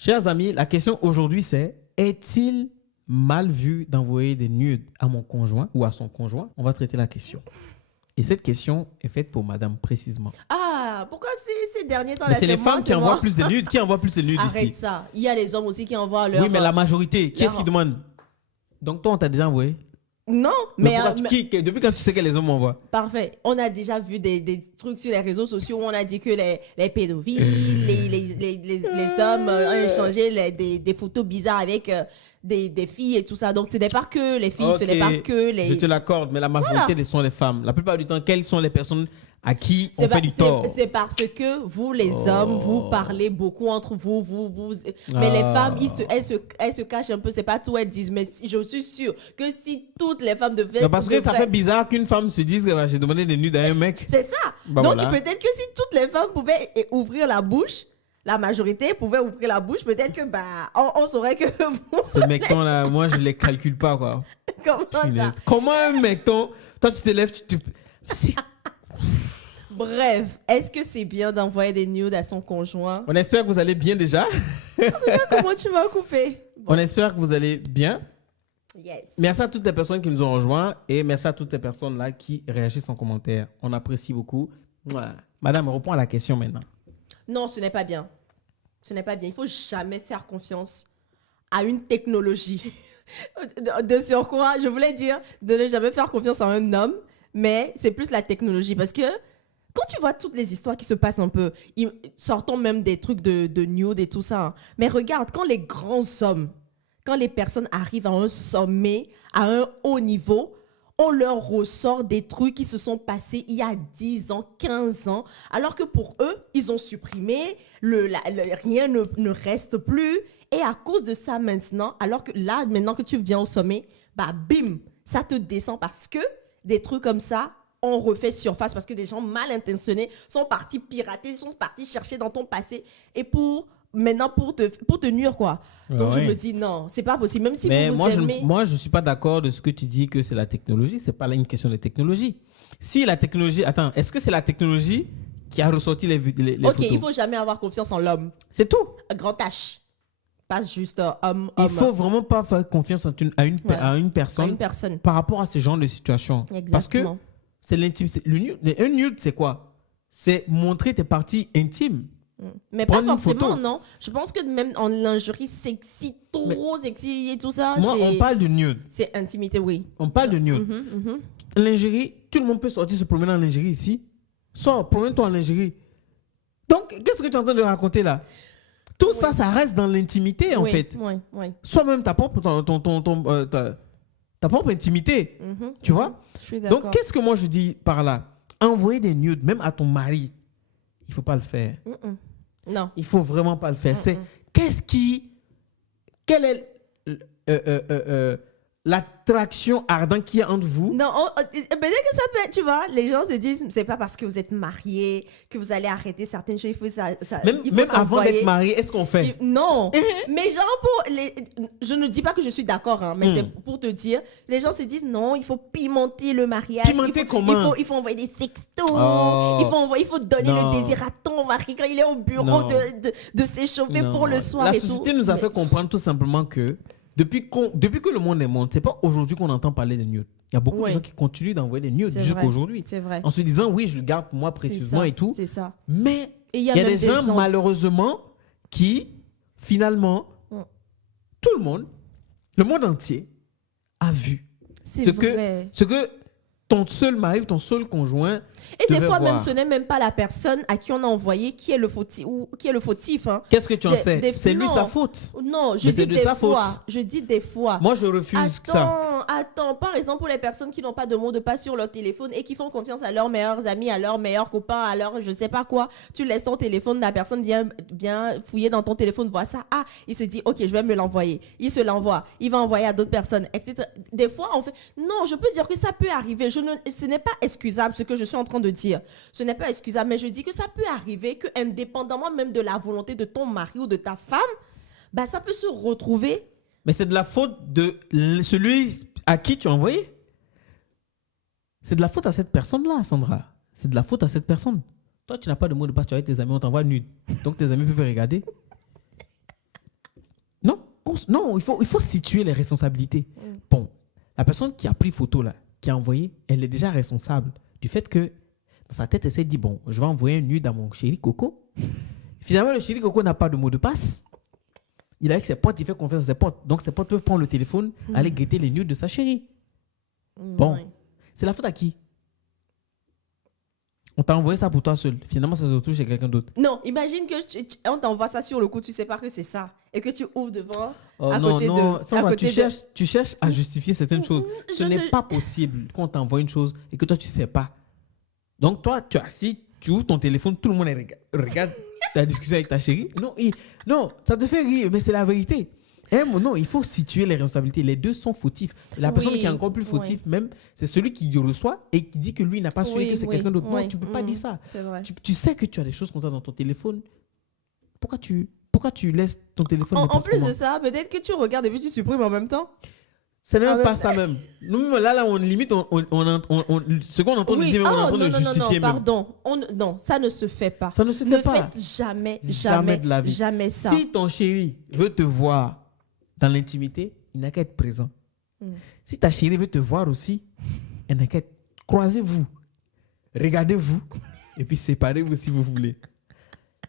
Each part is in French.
Chers amis, la question aujourd'hui c'est, est-il mal vu d'envoyer des nudes à mon conjoint ou à son conjoint? On va traiter la question. Et cette question est faite pour madame précisément. Ah, pourquoi ces derniers temps Mais là, c'est les femmes qui envoient plus de nudes. Qui envoie plus de nudes Arrête ici? ça. Il y a les hommes aussi qui envoient leur... Oui, mais la majorité, qui est-ce qui demande? Donc toi, on t'a déjà envoyé? Non, mais depuis quand tu sais que les hommes envoient? Parfait. On a déjà vu des trucs sur les réseaux sociaux où on a dit que les pédophiles, les hommes ont échangé des photos bizarres avec des filles et tout ça. Donc, ce n'est pas que les filles, ce n'est pas que les... Je te l'accorde, mais la majorité sont les femmes. La plupart du temps, quelles sont les personnes à qui on fait du tort? C'est parce que vous, les hommes, vous parlez beaucoup entre vous. Mais les femmes, elles se cachent un peu. C'est pas tout, elles disent. Mais je suis sûre que si toutes les femmes devaient... Parce que ça fait bizarre qu'une femme se dise que j'ai demandé des nudes à un mec. C'est ça. Donc, voilà. Peut-être que si toutes les femmes pouvaient ouvrir la bouche, la majorité pouvait ouvrir la bouche, peut-être que on saurait que vous... Ces mecs-tons là, moi je les calcule pas quoi. Comment ça? Comment un mec-ton, toi tu te lèves, Bref, est-ce que c'est bien d'envoyer des nudes à son conjoint? On espère que vous allez bien déjà. Regarde comment tu m'as coupé. Bon. On espère que vous allez bien. Yes. Merci à toutes les personnes qui nous ont rejoints et merci à toutes les personnes là qui réagissent en commentaire. On apprécie beaucoup. Madame, reprends la question maintenant. Non, ce n'est pas bien. Ce n'est pas bien. Il ne faut jamais faire confiance à une technologie. De surcroît, je voulais dire de ne jamais faire confiance à un homme, mais c'est plus la technologie. Parce que quand tu vois toutes les histoires qui se passent un peu, sortons même des trucs de nude et tout ça. Hein, mais regarde, quand les grands hommes, quand les personnes arrivent à un sommet, à un haut niveau, on leur ressort des trucs qui se sont passés il y a 10 ans, 15 ans, alors que pour eux, ils ont supprimé, rien ne reste plus. Et à cause de ça maintenant, alors que là, maintenant que tu viens au sommet, bim, ça te descend parce que des trucs comme ça, on refait surface parce que des gens mal intentionnés sont partis pirater, sont partis chercher dans ton passé et maintenant pour te nuire quoi. Donc je me dis non, c'est pas possible. Même si vous aimez... Moi je suis pas d'accord de ce que tu dis que c'est la technologie. C'est pas là une question de technologie. Si la technologie, attends, est-ce que c'est la technologie qui a ressorti les ok, photos? Il faut jamais avoir confiance en l'homme. C'est tout. Grand H. Pas juste homme. Il faut vraiment pas faire confiance à une personne par rapport à ce genre de situation. Exactement. Parce que c'est l'intimité. Un nude, c'est quoi? C'est montrer tes parties intimes. Mais pas forcément, non. Je pense que même en lingerie sexy, sexy et tout ça. Moi, on parle de nude. C'est intimité, oui. On parle de nude. Lingerie, tout le monde peut sortir se promener en lingerie ici. Sors, promène-toi en lingerie. Donc, qu'est-ce que tu es en train de raconter là? Tout ça, ça reste dans l'intimité en fait. Oui. Soit même ta propre intimité. Tu vois? Je suis d'accord. Donc, qu'est-ce que moi je dis par là? Envoyer des nudes, même à ton mari, il ne faut pas le faire. Non. Il ne faut vraiment pas le faire. C'est quelle est l'attraction ardente qu'il y a entre vous? Non, peut-être que ça peut être, tu vois, les gens se disent, c'est pas parce que vous êtes mariés que vous allez arrêter certaines choses. Même avant d'être marié, est-ce qu'on fait? Non, mais genre je ne dis pas que je suis d'accord, hein, mais c'est pour te dire, les gens se disent, non, il faut pimenter le mariage. Pimenter comment? Il faut envoyer des sextos, il faut donner le désir à ton mari quand il est au bureau de s'échauffer pour le soir. La société nous a fait comprendre tout simplement que depuis que le monde est monde, c'est pas aujourd'hui qu'on entend parler de nudes. Il y a beaucoup de gens qui continuent d'envoyer des nudes jusqu'à aujourd'hui. C'est vrai. En se disant, oui, je le garde pour moi précieusement et tout. C'est ça. Mais il y a des gens, malheureusement, qui, finalement, tout le monde entier, a vu ce que ton seul mari ou ton seul conjoint et des fois voir. même ce n'est même pas la personne à qui on a envoyé qui est le fautif hein. Qu'est-ce que tu en sais? C'est lui sa faute. Non, je dis des fois. Moi je refuse ça. Attends, par exemple pour les personnes qui n'ont pas de mot de passe sur leur téléphone et qui font confiance à leurs meilleurs amis, à leurs meilleurs copains, à leur je sais pas quoi, tu laisses ton téléphone, la personne vient fouiller dans ton téléphone, voit ça, il se dit ok je vais me l'envoyer, il se l'envoie, il va envoyer à d'autres personnes, etc. Des fois on fait, non je peux dire que ça peut arriver, ce n'est pas excusable ce que je suis en train de dire, ce n'est pas excusable, mais je dis que ça peut arriver que indépendamment même de la volonté de ton mari ou de ta femme, ça peut se retrouver. Mais c'est de la faute de celui à qui tu as envoyé. C'est de la faute à cette personne-là, Sandra. C'est de la faute à cette personne. Toi, tu n'as pas de mot de passe, tu es avec tes amis, on t'envoie nude. Donc tes amis peuvent regarder. Non, il faut situer les responsabilités. Bon, la personne qui a pris photo là, qui a envoyé, elle est déjà responsable du fait que dans sa tête, elle s'est dit, bon, je vais envoyer un nude à mon chéri Coco. Finalement, le chéri Coco n'a pas de mot de passe. Il a avec ses potes, il fait confiance à ses potes. Donc, ses potes peuvent prendre le téléphone, aller guetter les nudes de sa chérie. Bon, c'est la faute à qui? On t'a envoyé ça pour toi seul. Finalement, ça se retrouve chez quelqu'un d'autre. Non, imagine que on t'envoie ça sur le coup, tu sais pas que c'est ça. Et que tu ouvres devant, tu cherches à justifier certaines choses. Ce n'est pas possible qu'on t'envoie une chose et que toi, tu sais pas. Donc, toi, tu es assis, tu ouvres ton téléphone, tout le monde regarde ta discussion avec ta chérie. Non, ça te fait rire, mais c'est la vérité. Non, il faut situer les responsabilités. Les deux sont fautifs. La personne qui est encore plus fautive, même, c'est celui qui reçoit et qui dit que lui n'a pas su et que c'est quelqu'un d'autre. Non, tu ne peux pas dire ça. Tu sais que tu as des choses comme ça dans ton téléphone. Pourquoi tu laisses ton téléphone en plus de ça, peut-être que tu regardes et puis tu supprimes en même temps. C'est même pas ça même. Nous, là, on limite, ce qu'on entend dire, on est en train de justifier même. Pardon. Non, ça ne se fait pas. Ça ne se fait pas. Ne faites jamais de la vie. Jamais ça. Si ton chéri veut te voir dans l'intimité, il n'a qu'à être présent. Si ta chérie veut te voir aussi, elle n'a qu'à être... Croisez-vous, regardez-vous, et puis séparez-vous si vous voulez.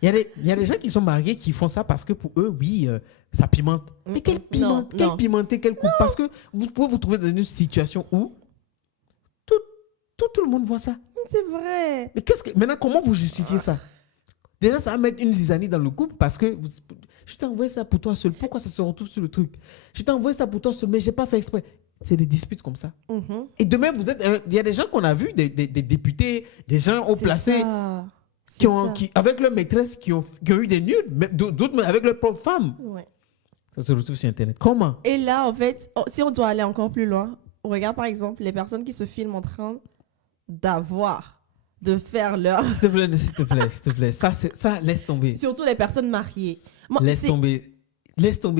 Il y a des gens qui sont mariés qui font ça parce que pour eux, oui, ça pimente. Mais quel pimenté, quel coup. Parce que vous pouvez vous trouver dans une situation où tout le monde voit ça. C'est vrai. Mais maintenant, comment vous justifiez ça? Déjà, ça va mettre une zizanie dans le couple parce que je t'ai envoyé ça pour toi seul. Pourquoi ça se retrouve sur le truc? Je t'ai envoyé ça pour toi seul, mais je n'ai pas fait exprès. C'est des disputes comme ça. Et demain, il y a des gens qu'on a vus, des députés, des gens haut placés, qui, avec leur maîtresse, qui ont eu des nudes, d'autres avec leur propre femme. Ouais. Ça se retrouve sur Internet. Comment? Et là, en fait, si on doit aller encore plus loin, on regarde par exemple les personnes qui se filment en train de faire leur... S'il te plaît. Ça, laisse tomber. Surtout les personnes mariées. Laisse tomber.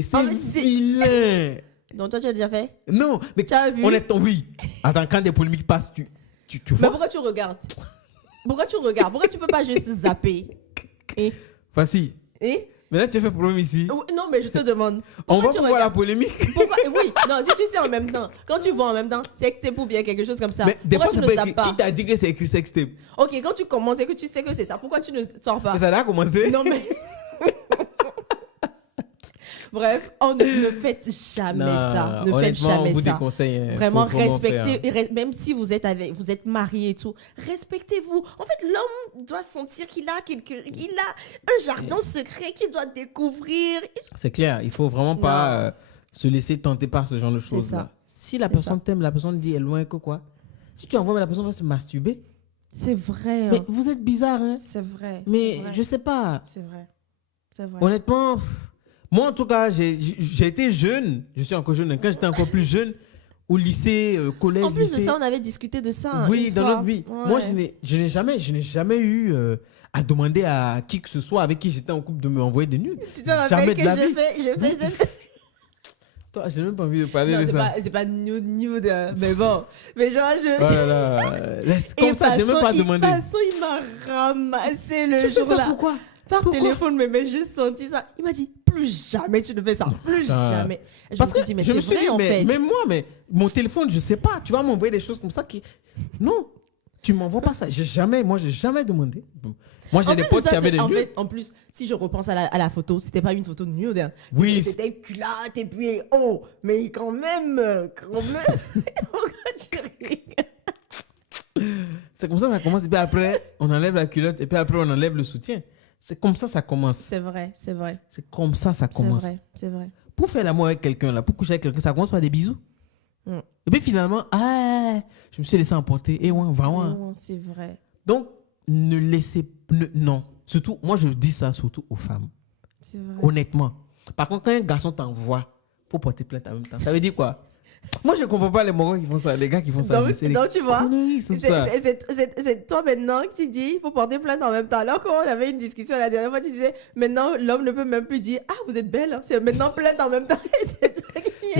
C'est vilain. Donc toi, tu as déjà fait? Non, mais tu as vu? Oui. Attends, quand des polémiques passent, tu vois? Mais pourquoi tu regardes? Pourquoi tu peux pas juste zapper? Facile. Mais là, tu fais problème ici. Non, mais je te demande. On va voir la polémique. Oui, non, si tu sais en même temps. Quand tu vois en même temps, c'est que t'es pour bien quelque chose comme ça. Mais des fois, tu ne zappes pas. Qui t'a dit que c'est écrit sextape? Ok, quand tu commences et que tu sais que c'est ça, pourquoi tu ne sors pas? Mais ça a commencé. Non, mais... Bref, ne faites jamais ça. Ne faites jamais ça. Vraiment, respectez. Même si vous êtes mariés et tout, respectez-vous. En fait, l'homme doit sentir qu'il a un jardin secret qu'il doit découvrir. C'est clair. Il faut vraiment pas se laisser tenter par ce genre de choses. Là. Si la personne t'aime, la personne dit est loin que quoi. Si tu envoies, la personne va se masturber. C'est vrai. Mais vous êtes bizarre, hein. C'est vrai. Mais je sais pas. C'est vrai. Honnêtement. Moi, en tout cas, j'ai été jeune. Je suis encore jeune. Quand j'étais encore plus jeune, au lycée, collège, en plus lycée, de ça, on avait discuté de ça. Oui, dans notre vie. Ouais. Moi, je n'ai jamais eu à demander à qui que ce soit avec qui j'étais en couple de me envoyer des nudes. Tu te rappelles que je fais cette... Toi, j'ai même pas envie de parler de ça. C'est pas nude, mais bon. Mais genre, comme ça, j'ai même pas demandé. De toute façon, il m'a ramassé le jour-là. Pourquoi? Par téléphone, mais j'ai senti ça. Il m'a dit, plus jamais tu ne fais ça. Plus jamais. Parce que je me suis dit, mais moi, mon téléphone, je sais pas. Tu vas m'envoyer des choses comme ça qui... Non, tu m'envoies pas ça. J'ai jamais demandé. Moi, j'ai des potes qui avaient des nudes. En fait, en plus, si je repense à la photo, c'était pas une photo de nude. Hein. Oui. C'était culotte et puis mais quand même. C'est comme ça que ça commence. Et puis après, on enlève la culotte et puis après, on enlève le soutien. C'est comme ça que ça commence. C'est vrai. C'est comme ça que ça commence. C'est vrai. Pour faire l'amour avec quelqu'un, là, pour coucher avec quelqu'un, ça commence par des bisous. Et puis finalement, je me suis laissé emporter. Et vraiment. Non, c'est vrai. Donc, ne laissez... Non. Surtout, moi, je dis ça surtout aux femmes. C'est vrai. Honnêtement. Par contre, quand un garçon t'envoie, il faut porter plainte en même temps. Ça veut dire quoi? Moi, je ne comprends pas les Marocains qui font ça, les gars qui font ça. Donc, tu vois, c'est toi maintenant que tu dis il faut porter plainte en même temps. Alors qu'on avait une discussion la dernière fois, tu disais maintenant, l'homme ne peut même plus dire ah, vous êtes belle, hein. C'est maintenant plainte en même temps.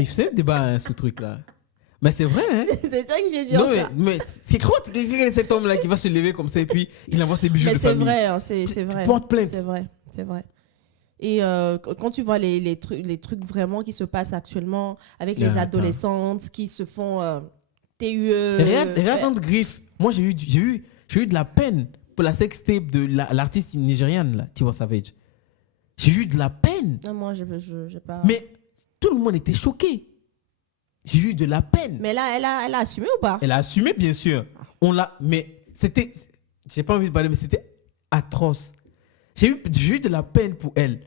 C'est un débat, ce truc-là. Mais c'est vrai, hein? C'est toi qui viens dire ça. Mais c'est trop cet homme-là qui va se lever comme ça et puis il envoie ses bijoux de famille. Mais c'est vrai, c'est vrai. Porte plainte. C'est vrai. Et quand tu vois les trucs vraiment qui se passent actuellement avec les adolescentes qui se font TUE. Regarde Tante Griff. Moi, j'ai eu de la peine pour la sextape de l'artiste nigériane, là, Tiwa Savage. J'ai eu de la peine. Non, moi, j'ai pas... Mais tout le monde était choqué. J'ai eu de la peine. Mais là, elle a assumé ou pas? Elle a assumé, bien sûr. Mais c'était... J'ai pas envie de parler, mais c'était atroce. J'ai eu de la peine pour elle.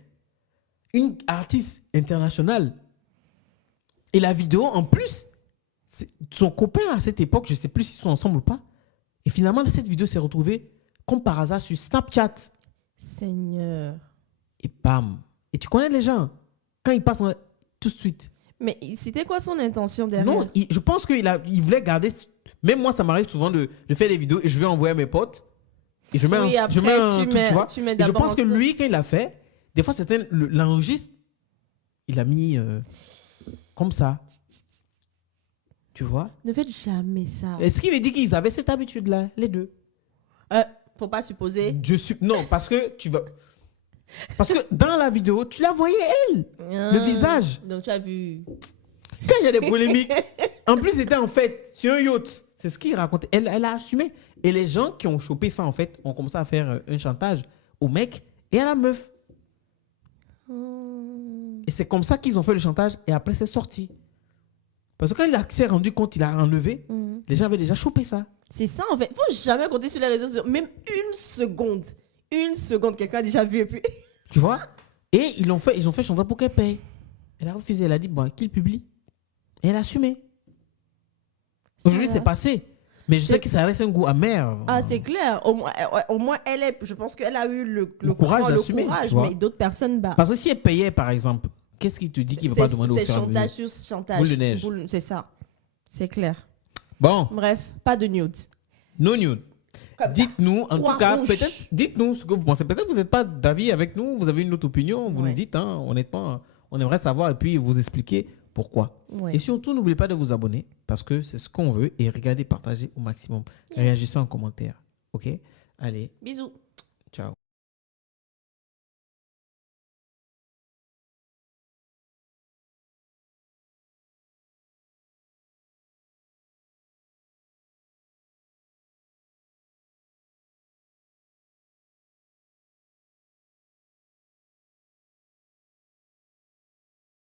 Une artiste internationale. Et la vidéo, en plus, son copain à cette époque, je ne sais plus s'ils sont ensemble ou pas. Et finalement, cette vidéo s'est retrouvée, comme par hasard, sur Snapchat. Seigneur. Et bam. Et tu connais les gens. Quand ils passent, tout de suite. Mais c'était quoi son intention derrière? Non, je pense qu'il voulait garder... Même moi, ça m'arrive souvent de faire des vidéos et je vais envoyer à mes potes. Et je mets un truc, tu vois. Et je pense que lui, quand il l'a fait, des fois, certains l'enregistrent. Il a mis comme ça. Tu vois? Ne faites jamais ça. Est-ce qu'il veut dire qu'ils avaient cette habitude-là, les deux? Faut pas supposer. Non, parce que tu vas... Parce que dans la vidéo, tu la voyais, elle. Le visage. Donc, tu as vu... Quand il y a des polémiques, en plus, c'était en fait sur un yacht. C'est ce qu'il racontait. Elle a assumé. Et les gens qui ont chopé ça, en fait, ont commencé à faire un chantage au mec et à la meuf. Et c'est comme ça qu'ils ont fait le chantage. Et après, c'est sorti. Parce que quand il s'est rendu compte, il a enlevé, les gens avaient déjà chopé ça. C'est ça, en fait. Il ne faut jamais compter sur les réseaux sociaux. Même une seconde. Une seconde, quelqu'un a déjà vu. Et puis... Tu vois? Et ils ont fait chantage pour qu'elle paye. Elle a refusé. Elle a dit, bon, qu'il publie. Et elle a assumé. Aujourd'hui, c'est passé. Mais je sais que ça reste un goût amer. Ah, c'est clair. Au moins je pense qu'elle a eu le courage d'assumer. Mais d'autres personnes... Parce que si elle payait, par exemple, qu'est-ce qui te dit qu'il ne va pas demander au fur et à mesure? C'est chantage sur chantage. Boule de neige. C'est ça. C'est clair. Bon. Bref, pas de nudes. No nude. Dites-nous, en tout cas, peut-être, dites-nous ce que vous pensez. Peut-être que vous n'êtes pas d'avis avec nous, vous avez une autre opinion, vous nous dites, hein, honnêtement, on aimerait savoir et puis vous expliquer pourquoi. Et surtout, n'oubliez pas de vous abonner parce que c'est ce qu'on veut et regardez, partagez au maximum. Réagissez en commentaire. OK? Allez. Bisous.